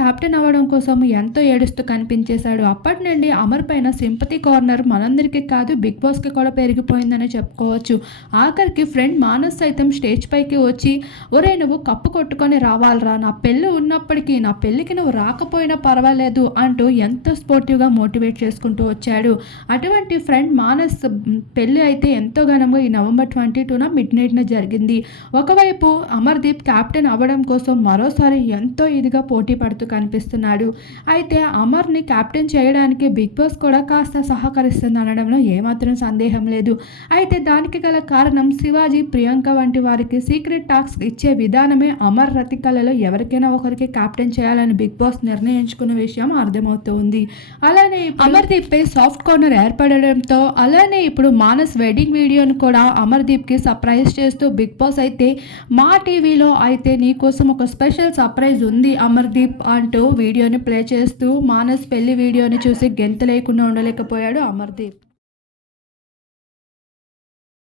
Captain అవ్వడం కోసం ఎంతో ఏడుస్తూ కనిపించేశాడు. అప్పటి నుండి అమర్ పైన సింపతి కార్నర్ మనందరికీ కాదు బిగ్ బాస్కి కూడా పెరిగిపోయిందని చెప్పుకోవచ్చు. ఆఖరికి ఫ్రెండ్ మానస్ సైతం స్టేజ్ పైకి వచ్చి ఒరే నువ్వు కప్పు కొట్టుకొని రావాలరా నా పెళ్ళి ఉన్నప్పటికీ నా పెళ్ళికి నువ్వు రాకపోయినా పర్వాలేదు అంటూ ఎంతో స్పోర్టివ్గా మోటివేట్ చేసుకుంటూ వచ్చాడు. అటువంటి ఫ్రెండ్ మానస్ పెళ్ళి అయితే ఎంతో ఘనంగా ఈ నవంబర్ ట్వంటీ టూన మిడ్ నైట్న జరిగింది. ఒకవైపు అమర్దీప్ కెప్టెన్ అవ్వడం కోసం మరోసారి ఎంతో ఇదిగా పోటీ పడుతూ కనిపిస్తున్నాడు. అయితే అమర్ని క్యాప్టెన్ చేయడానికి బిగ్ బాస్ కూడా కాస్త సహకరిస్తుంది అనడంలో ఏమాత్రం సందేహం లేదు. అయితే దానికి గల కారణం శివాజీ ప్రియాంక వంటి వారికి సీక్రెట్ టాక్స్ ఇచ్చే విధానమే అమర్ రతికలలో ఎవరికైనా ఒకరికి క్యాప్టెన్ చేయాలని బిగ్ బాస్ నిర్ణయించుకున్న విషయం అర్థమవుతుంది. అలానే అమర్దీప్పై సాఫ్ట్ కార్నర్ ఏర్పడడంతో అలానే ఇప్పుడు మానస్ వెడ్డింగ్ వీడియోను కూడా అమర్దీప్కి సర్ప్రైజ్ చేస్తూ బిగ్ బాస్ అయితే మా టీవీలో అయితే నీ కోసం ఒక స్పెషల్ సర్ప్రైజ్ ఉంది అమర్దీప్ అంటూ వీడియోని ప్లే చేస్తూ మానస్ పెళ్ళి వీడియోని చూసి గెంతు లేకుండా ఉండలేకపోయాడు అమర్దీప్.